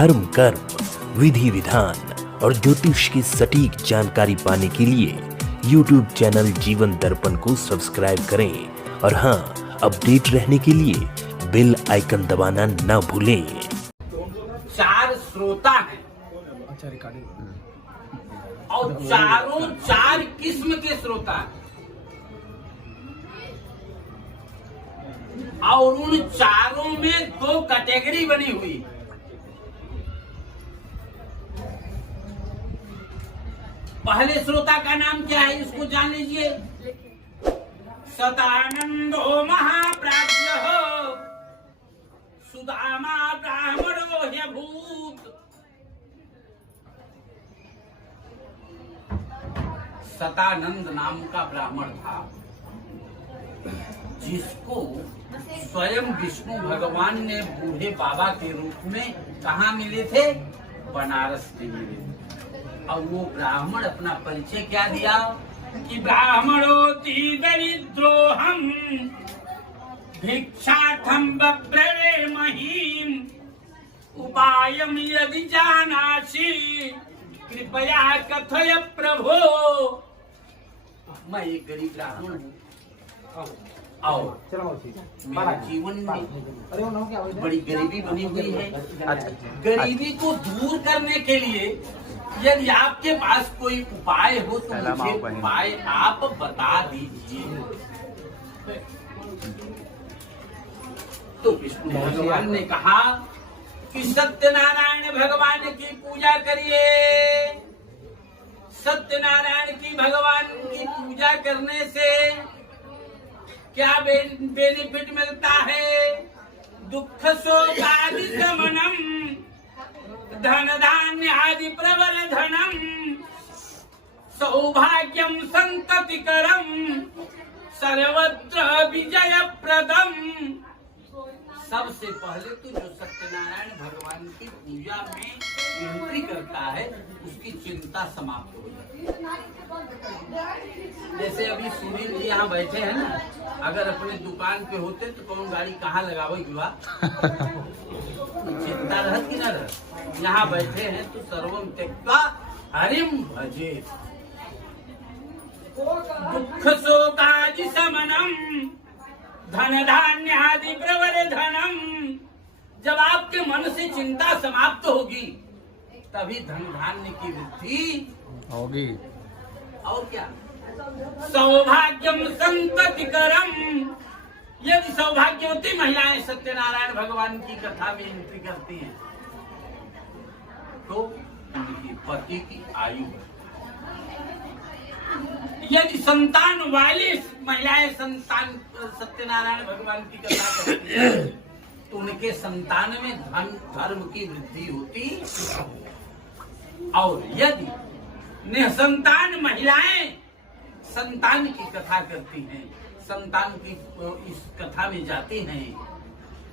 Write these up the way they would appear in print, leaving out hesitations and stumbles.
धर्म, कर्म, विधि विधान और ज्योतिष की सटीक जानकारी पाने के लिए YouTube चैनल जीवन दर्पण को सब्सक्राइब करें और हाँ, अपडेट रहने के लिए बेल आइकन दबाना ना भूलें। 4 श्रोता हैं और चारों 4 किस्म के श्रोता हैं और उन चारों में 2 कैटेगरी बनी हुई। पहले श्रोता का नाम क्या है, इसको जान लीजिए। सदानंदो महाप्राज्य हो, सुदामा ब्राह्मणो ह्यभूत। सतानंद नाम का ब्राह्मण था, जिसको स्वयं विष्णु भगवान ने बूढ़े बाबा के रूप में कहाँ मिले थे, बनारस में मिले थे। और वो ब्राह्मण अपना परिचय क्या दिया कि ब्राह्मणोति दरिद्रो हम भिक्षार्थम बब्रवे महीम उपायम यदि जानासि कृपया कथय प्रभो। मैं एक गरीब ब्राह्मण हूँ और मेरे जीवन में बड़ी गरीबी बनी हुई है। गरीबी को दूर करने के लिए यदि आपके पास कोई उपाय हो तो मुझे उपाय आप बता दीजिए। तो विष्णु भगवान ने कहा कि सत्यनारायण भगवान की पूजा करिए। सत्यनारायण की भगवान की पूजा करने से क्या बेनिफिट मिलता है? दुख शोकादि शमनम, धन धान्य आदि प्रबल धनम, सौभाग्यम संततिकरम, सर्वत्र विजय प्रदम। सबसे पहले तो जो सत्यनारायण भगवान की पूजा में एंट्री करता है उसकी चिंता समाप्त हो जाती है। जैसे अभी सुनील जी यहाँ बैठे हैं ना, अगर अपने दुकान पे होते तो कौन गाड़ी कहाँ लगावे की बात चिंता रहती न रह। यहाँ बैठे हैं तो सर्वम त्यक्त्वा हरिम भजे। दुख शोकादि शमनम, धन धान्य आदि प्रबल धनम। जब आपके मन से चिंता समाप्त होगी तभी धन धान्य की वृद्धि होगी। और क्या? सौभाग्यम संततिकरम। यदि सौभाग्यवती महिलाएं सत्यनारायण भगवान की कथा में एंट्री करती हैं तो उनकी पति की आयु बढ़ती। यदि संतान वाली महिलाएं सत्यनारायण भगवान की कथा करती हैं तो उनके संतान में धर्म की वृद्धि होती। और यदि निसंतान महिलाएं संतान की कथा करती हैं, संतान की इस कथा में जाती हैं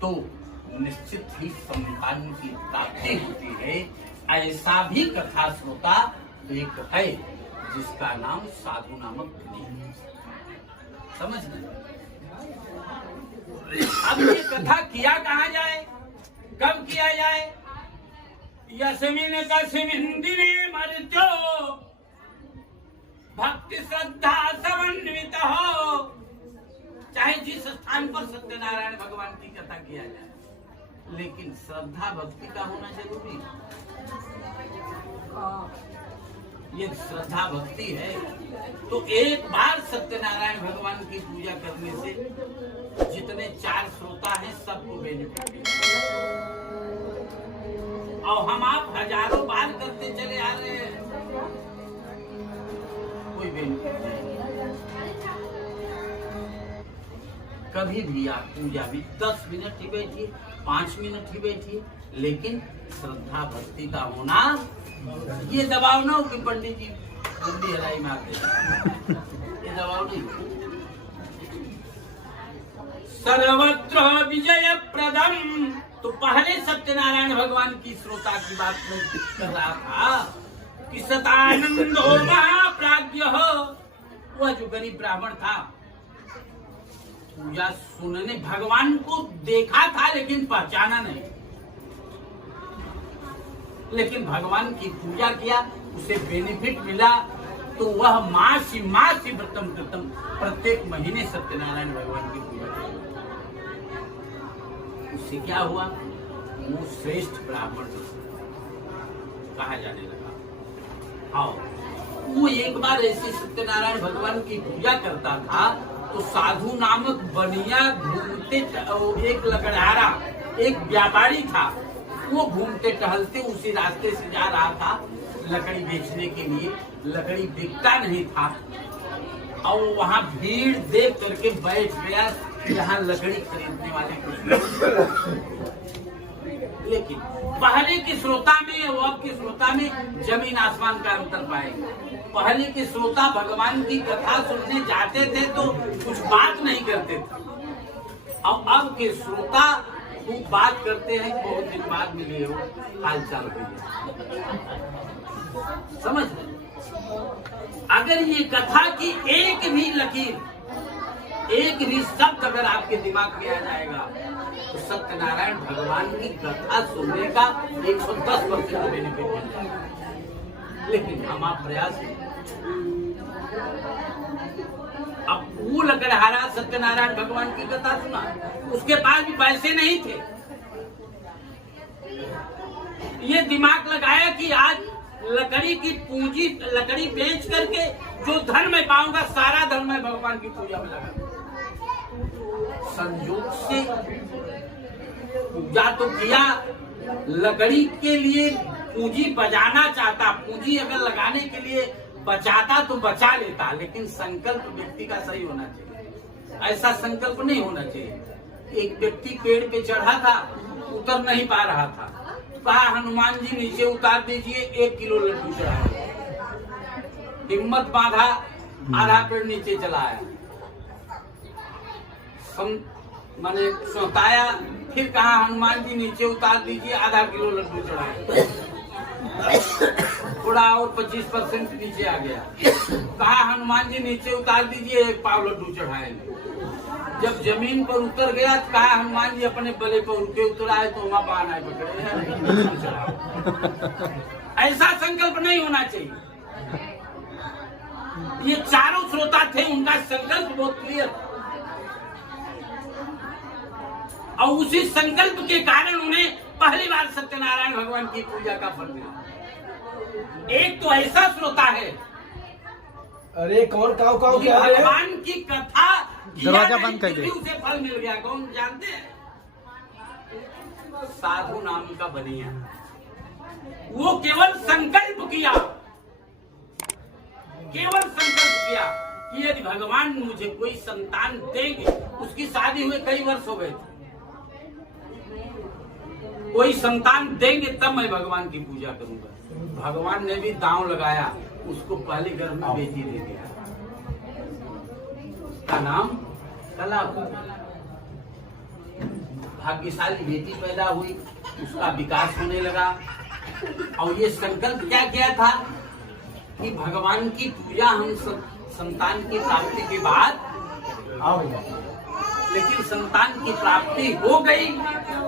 तो निश्चित ही संतान की प्राप्ति होती है। ऐसा भी कथा श्रोता एक है जिसका नाम साधु नामक मुनि। समझ गए? अब ये कथा किया कहाँ जाए, कब किया जाए? यस्मिन कस्मिन दिने मर्त्यो भक्ति श्रद्धा समन्वित हो। चाहे जिस स्थान पर सत्यनारायण भगवान की कथा किया जाए, लेकिन श्रद्धा भक्ति का होना जरूरी है। ये श्रद्धा भक्ति है तो एक बार सत्यनारायण भगवान की पूजा करने से जितने 4 श्रोता हैं सबको बेनिफिट मिलेगा। और हम आप हजारों बार करते चले आ रहे हैं, कोई बेनिफिट नहीं। कभी भी आप पूजा में 10 मिनट ही बैठिए, 5 मिनट ही बैठिए, लेकिन श्रद्धा भक्ति का होना। ये दबाव ना हो कि पंडित जी बंदी हराई मारते, ये दबाव नहीं। सर्वत्र विजय प्रदम। तो पहले सत्यनारायण भगवान की श्रोता की बात में कर रहा था कि सतानंदो महाप्राज्य हो। वह जो गरीब ब्राह्मण था, पूजा सुनने भगवान को देखा था लेकिन पहचाना नहीं। लेकिन भगवान की पूजा किया, उसे बेनिफिट मिला, तो वह मासी व्रतम कृतम, प्रत्येक महीने सत्यनारायण भगवान की पूजा किया। उससे क्या हुआ, वो श्रेष्ठ ब्राह्मण कहा जाने लगा। हाँ, वो एक बार ऐसे सत्यनारायण भगवान की पूजा करता था तो साधु नामक बनिया घूमते, एक लकड़हारा, एक व्यापारी था, वो घूमते टहलते उसी रास्ते से जा रहा था लकड़ी बेचने के लिए। लकड़ी बिकता नहीं था और वहां भीड़ देख करके बैठ गया, यहाँ लकड़ी खरीदने वाले कुछ। लेकिन पहले के श्रोता में और अब के श्रोता में जमीन आसमान का अंतर पाएगा। पहले के श्रोता भगवान की कथा सुनने जाते थे तो कुछ बात नहीं करते थे, और अब के श्रोता खूब बात करते हैं, बहुत दिन बाद मिले हो, हाल चाल समझ। अगर ये कथा की एक भी लकीर, एक भी शब्द अगर आपके दिमाग में आ जाएगा तो सत्यनारायण भगवान की कथा सुनने का 110% बेनिफिट मिल जाएगा। लेकिन हम आप प्रयास अब वो लकड़हारा सत्यनारायण भगवान की कथा सुना, उसके पास भी पैसे नहीं थे। ये दिमाग लगाया कि आज लकड़ी की पूंजी, लकड़ी बेच करके जो धन मैं पाऊंगा सारा धन मैं भगवान की पूजा में लगा। संयोग से पूजा तो किया, लकड़ी के लिए पूंजी बचाना चाहता, पूंजी अगर लगाने के लिए बचाता तो बचा लेता, लेकिन संकल्प व्यक्ति का सही होना चाहिए। ऐसा संकल्प नहीं होना चाहिए। एक व्यक्ति पेड़ पे चढ़ा था, उतर नहीं पा रहा था, तो कहा हनुमान जी नीचे उतार दीजिए, 1 किलो लड्डू चढ़ाया। हिम्मत बांधा, आधा पेड़ नीचे चला आया, मैंने सोताया, फिर कहा हनुमान जी नीचे उतार दीजिए, आधा किलो लड्डू चढ़ाया। थोड़ा और 25% नीचे आ गया, कहा हनुमान जी नीचे उतार दीजिए, 1 पाव लड्डू चढ़ाएंगे। जब जमीन पर उतर गया तो कहा हनुमान जी अपने बले पर उठ के उतरा है तो वहां बहाना पकड़े हैं। ऐसा संकल्प नहीं होना चाहिए। ये चारों श्रोता थे, उनका संकल्प बहुत क्लियर, और उसी संकल्प के कारण उन्हें पहली बार सत्यनारायण भगवान की पूजा का फल मिला। एक तो ऐसा श्रोता है, अरे कौन काऊ काऊ क्या है? भगवान की कथा दरवाजा बंद कर दे, उसे फल मिल गया। कौन जानते हैं? साधु नाम का बनिया, वो केवल संकल्प किया, केवल संकल्प किया कि यदि भगवान मुझे कोई संतान देंगे, उसकी शादी हुए कई वर्ष हो गए थे, कोई संतान देंगे तब मैं भगवान की पूजा करूंगा। भगवान ने भी दांव लगाया, उसको पहले घर में बेटी दे दिया, का नाम कला। भाग्यशाली बेटी पैदा हुई, उसका विकास होने लगा, और ये संकल्प क्या किया था कि भगवान की पूजा हम संतान की प्राप्ति के बाद, लेकिन संतान की प्राप्ति हो गई,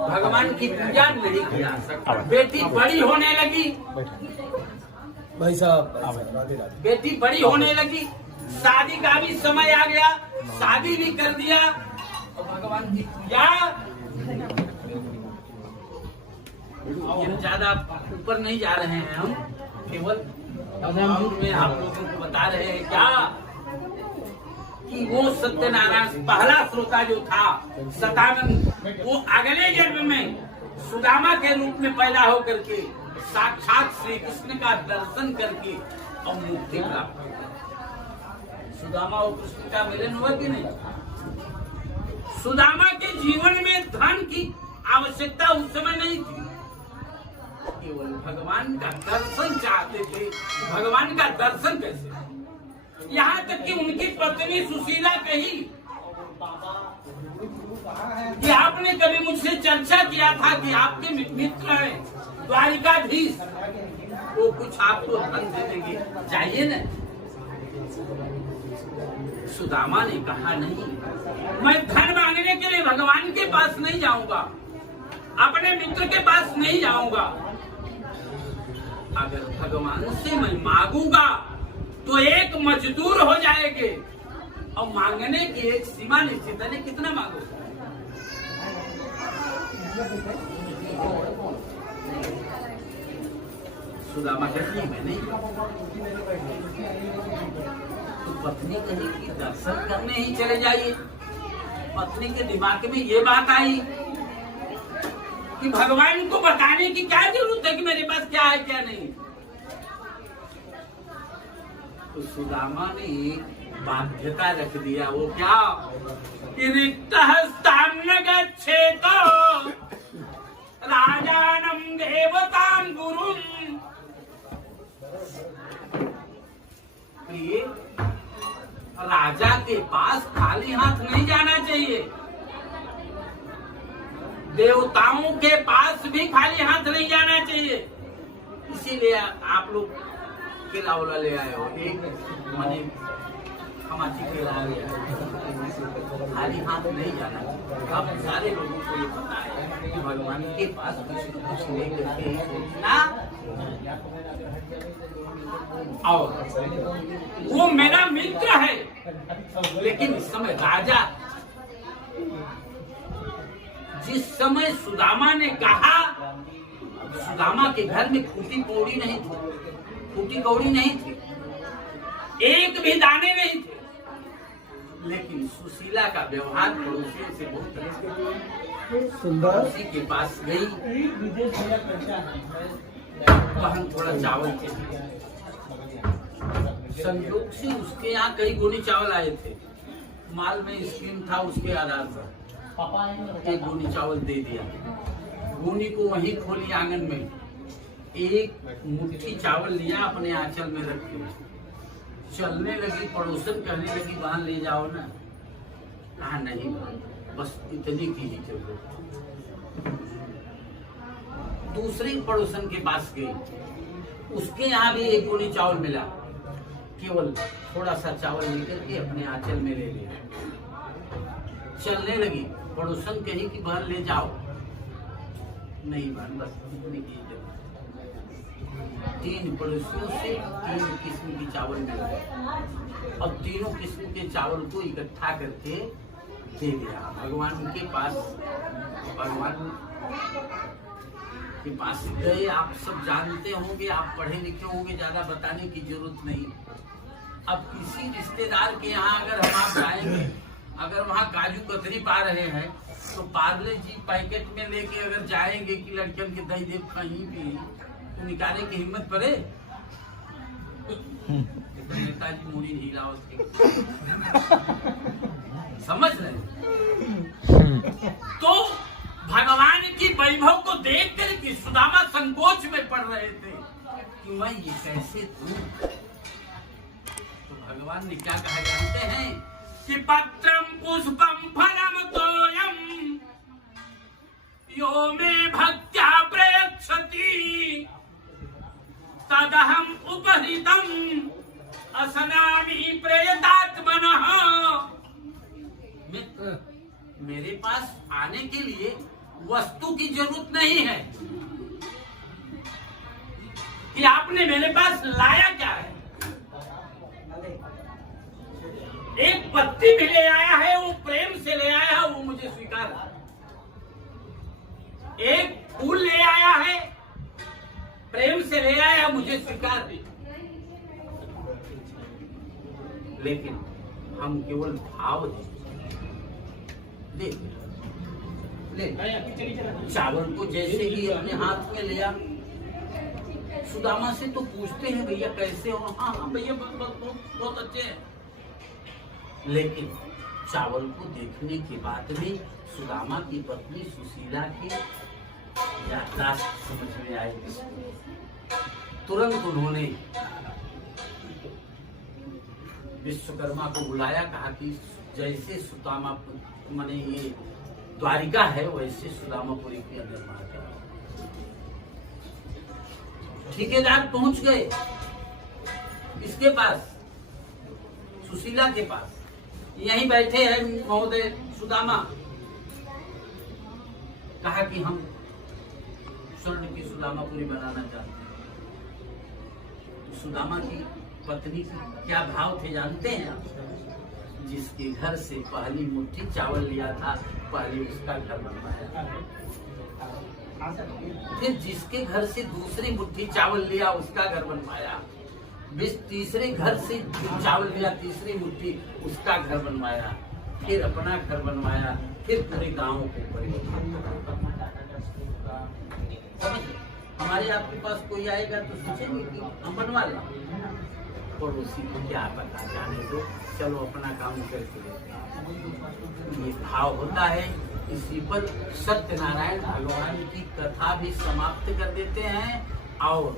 भगवान की पूजा नहीं किया सकता। बेटी बड़ी होने लगी, भाई साहब बेटी बड़ी होने लगी, शादी का भी समय आ गया, शादी भी कर दिया, और भगवान की पूजा ज्यादा ऊपर नहीं जा रहे हैं हम, केवल में आप लोगों को बता रहे हैं क्या कि वो सत्यनारायण पहला श्रोता जो था सतानंद, वो अगले जन्म में सुदामा के रूप में पैदा होकर के साक्षात श्री कृष्ण का दर्शन करके और मुक्ति प्राप्त हुआ। सुदामा और कृष्ण का मिलन हुआ कि नहीं? सुदामा के जीवन में धन की आवश्यकता उस समय नहीं थी, केवल भगवान का दर्शन चाहते थे। भगवान का दर्शन कैसे? यहाँ तक कि उनकी पत्नी सुशीला कही कि आपने कभी मुझसे चर्चा किया था कि आपके मित्र हैं द्वारिकाधीश, वो कुछ आपको धन दे देंगे, चाहिए न? सुदामा ने कहा नहीं, मैं धन मांगने के लिए भगवान के पास नहीं जाऊंगा, अपने मित्र के पास नहीं जाऊंगा, अगर भगवान से मैं मांगूंगा तो एक मजदूर हो जाएंगे, और मांगने की एक सीमा निश्चित है। कितना मांगो? सुदामा कहती मैं नहीं। तो पत्नी कही कि दर्शन करने ही चले जाइए। पत्नी के दिमाग में ये बात आई कि भगवान को बताने की क्या जरूरत है कि मेरे पास क्या है क्या नहीं। तो सुदामा ने बाध्यता रख दिया। वो क्या? रिक्तहस्तान्न गच्छेतो राजानं देवतां गुरुं। प्रिय, राजा के पास खाली हाथ नहीं जाना चाहिए, देवताओं के पास भी खाली हाथ नहीं जाना चाहिए। इसीलिए आप लोग केला उला ले आए हो, एक मने हमारी केला ले आए हो। खाली हाथ नहीं जाना चाहिए। अब सारे लोगों को ये पता है कि भगवान के पास कुछ लेकर के सोचना, और वो मेरा मित्र है। लेकिन इस समय राजा, जिस समय सुदामा ने कहा, सुदामा के घर में फूटी कौड़ी नहीं थी, फूटी कौड़ी नहीं थी, एक भी दाने नहीं थे, लेकिन सुशीला का व्यवहार पड़ोसियों से बहुत सुंदर। उसी के पास गई, बहन थोड़ा चावल चाहिए। संयोग से उसके यहाँ कई गोनी चावल आए थे, माल में स्कीम था, उसके आधार पर एक गोनी चावल दे दिया। गोनी को वहीं खोली आंगन में, एक मुट्ठी चावल लिया, अपने आंचल में रख दिया, चलने लगी। पड़ोसन कहने लगी वहां ले जाओ ना। कहा नहीं, बस इतनी कीजिए चलो। दूसरी पड़ोसन के पास गई, उसके यहाँ भी एक गोनी चावल मिला, केवल थोड़ा सा चावल लेकर के अपने आंचल में ले लिया, चलने लगी। पड़ोसन कही कि बहन ले जाओ। नहीं बहन, बस इतनी कीजिए। तीन पड़ोसियों से तीन किस्म की चावल मिल गए, और तीनों किस्म के चावल को इकट्ठा करके दे दिया भगवान के पास। भगवान के पास गए। आप सब जानते होंगे, आप पढ़े लिखे होंगे, ज्यादा बताने की जरूरत नहीं। अब किसी रिश्तेदार के यहाँ अगर हम आप जाएंगे, अगर वहाँ काजू कतरी पा रहे हैं, तो पार्ले जी पैकेट में लेके अगर जाएंगे कि लड़कियों के दही देव कहीं भी, तो निकालने की हिम्मत पड़े? नेताजी मुड़ी हिलाओ, समझ रहे? तो भगवान की वैभव को देख कर सुदामा संकोच में पड़ रहे थे कि मैं ये कैसे दूं। तो भगवान ने क्या कहा जानते हैं कि पत्रम पुष्पम फलम तोयम यो मे भक्त्या प्रयच्छति तदहम उपहितम असनामि प्रयतात्मनः। मित्र, मेरे पास आने के लिए वस्तु की जरूरत नहीं है कि आपने मेरे पास लाया क्या है। एक पत्ती भी ले आया है, वो प्रेम से ले आया है, वो मुझे स्वीकार है। एक फूल ले आया है, प्रेम से ले आया, मुझे स्वीकार है। लेकिन हम केवल भाव दे चावल को जैसे ही अपने हाथ में लिया, सुदामा से तो पूछते हैं भैया कैसे हो? हाँ हाँ भैया बहुत अच्छे हैं। लेकिन चावल को देखने के बाद भी सुदामा की पत्नी सुशीला की यात्रा समझ में आई। तुरंत उन्होंने विश्वकर्मा को बुलाया, कहा कि जैसे सुदामा माने ये द्वारिका है, वैसे सुदामापुरी के अंदर निर्माण करा। ठेकेदार पहुंच गए इसके पास, सुशीला के पास। यहीं बैठे हैं महोदय सुदामा। कहा कि हम स्वर्ण की सुदामापुरी बनाना चाहते हैं। सुदामा की पत्नी की क्या भाव थे जानते हैं आप? जिसके घर से पहली मुट्ठी चावल लिया था, पहले उसका घर बनवाया। फिर जिसके घर से दूसरी मुट्ठी चावल लिया, उसका घर बनवाया। तीसरे घर से चावल लिया, तीसरी मुट्ठी, उसका घर बनवाया। फिर अपना घर बनवाया, फिर पूरे गांव को परिवर्तन। हमारे आपके पास कोई आएगा तो सोचेंगे कि हम बनवा लें, पड़ोसी को क्या पता, जाने दो, चलो अपना काम करके। ये भाव होता है। इसी पर सत्यनारायण भगवान की कथा भी समाप्त कर देते हैं। और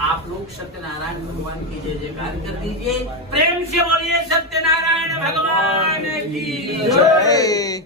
आप लोग सत्यनारायण भगवान की जय जयकार कर दीजिए, प्रेम से बोलिए सत्यनारायण भगवान की जय।